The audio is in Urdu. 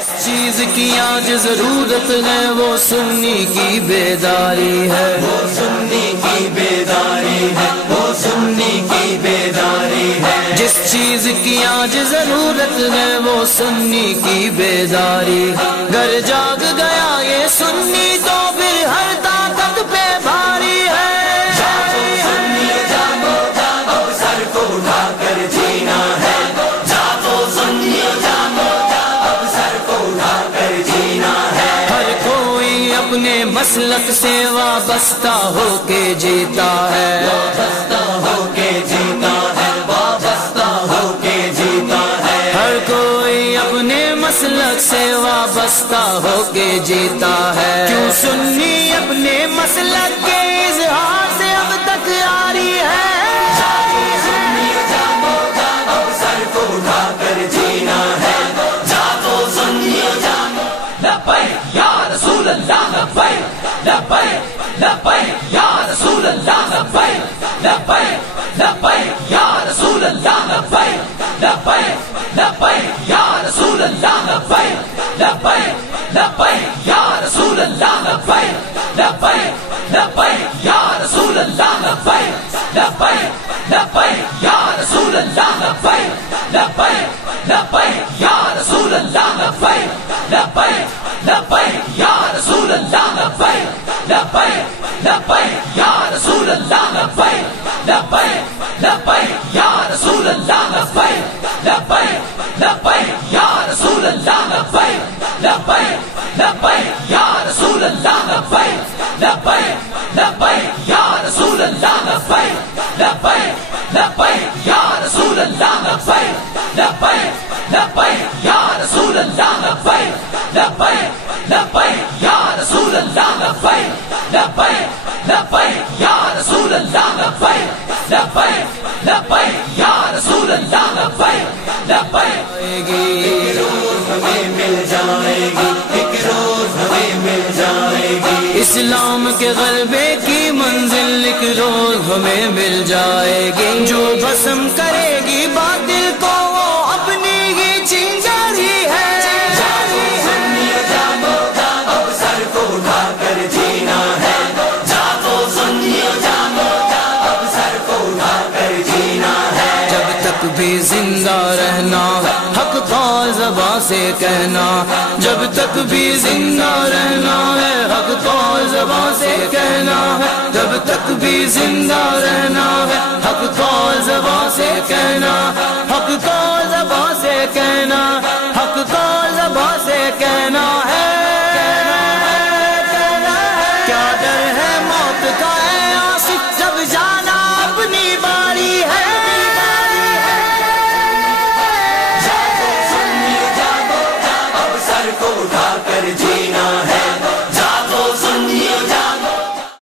جس چیز کی آج ضرورت ہے وہ سنی کی بیداری ہے، وہ سنی کی بیداری ہے، وہ سنی کی بیداری ہے۔ جس چیز کی آج ضرورت ہے وہ سنی کی بیداری، گر جاگ گیا یہ سنی تو پھر ہر طاقت پہ بھاری ہے۔ جاگو سنی جاگو جاگو سر کو اٹھا کر جینا ہے، جاگو سنی جاگو جاگو سر کو اٹھا کر جینا ہے۔ ہر کوئی اپنے مسلک سے وابستہ ہو کے جیتا ہے، وابستہ ہو کے جیتا ہے، وابستہ ہو کے جیتا ہے۔ ہر کوئی اپنے مسلک سے وابستہ ہو کے جیتا ہے۔ کیوں سنی اپنے مسلک کے اظہار سے اب تک یاری ہے؟ جاگو سنی جاگو جاگو سر کو اٹھا کر جینا ہے، جاگو سنی جاگو۔ لبیک یا رسول اللہ لبیک، لبیک لبیک یا رسول اللہ لبیک، لبیک لبیک یا رسول اللہ لبیک، لبیک لبیک یا رسول اللہ لبیک، لبیک لبیک یا رسول اللہ لبیک، لبیک لبیک یا رسول اللہ لبیک، لبیک لبیک یا رسول اللہ لبیک، لبیک لبیک یا رسول اللہ لبیک، لبیک لبیک یا رسول اللہ لبیک، لبیک لبیک یا رسول اللہ لبیک، لبیک لبیک یا رسول اللہ لبیک، لبیک لبیک یا رسول اللہ لبیک، لبیک لبیک یا رسول اللہ لبیک، لبیک لبیک یا رسول اللہ لبیک، لبیک لبیک یا رسول اللہ لبیک، لبیک لبیک یا رسول اللہ لبیک، لبیک لبیک یا رسول اللہ لبیک، لبیک لبیک یا رسول اللہ لبیک، لبیک لبیک یا رسول اللہ لبیک، لبیک۔ ایک روز ہمیں مل جائے گی، ایک روز ہمیں مل جائے گی، اسلام کے غلبے کی منزل ایک روز ہمیں مل جائے گی۔ جو بسم کرے گی باطل کو وہ اپنی ہی چنگاری ہے۔ جاگو سنی جاگو جاگو سر کو اٹھا کر جینا ہے، جاگو سنی جاگو جاگو سر کو اٹھا کر جینا ہے۔ جب تک بھی زندہ رہنا حق قول زبان سے کہنا، جب تک بھی زندہ رہنا ہے حق قول زبان سے کہنا ہے، جب تک بھی زندہ رہنا ہے حق قول زبان سے کہنا، حق قول زبان سے کہنا، حق قول زبان سے کہنا ہے۔ کیا ڈر ہے موت کا اے عاشق جب جانا اپنی باری ہے؟ جاگو سنی جاگو جاگو سر کو اٹھا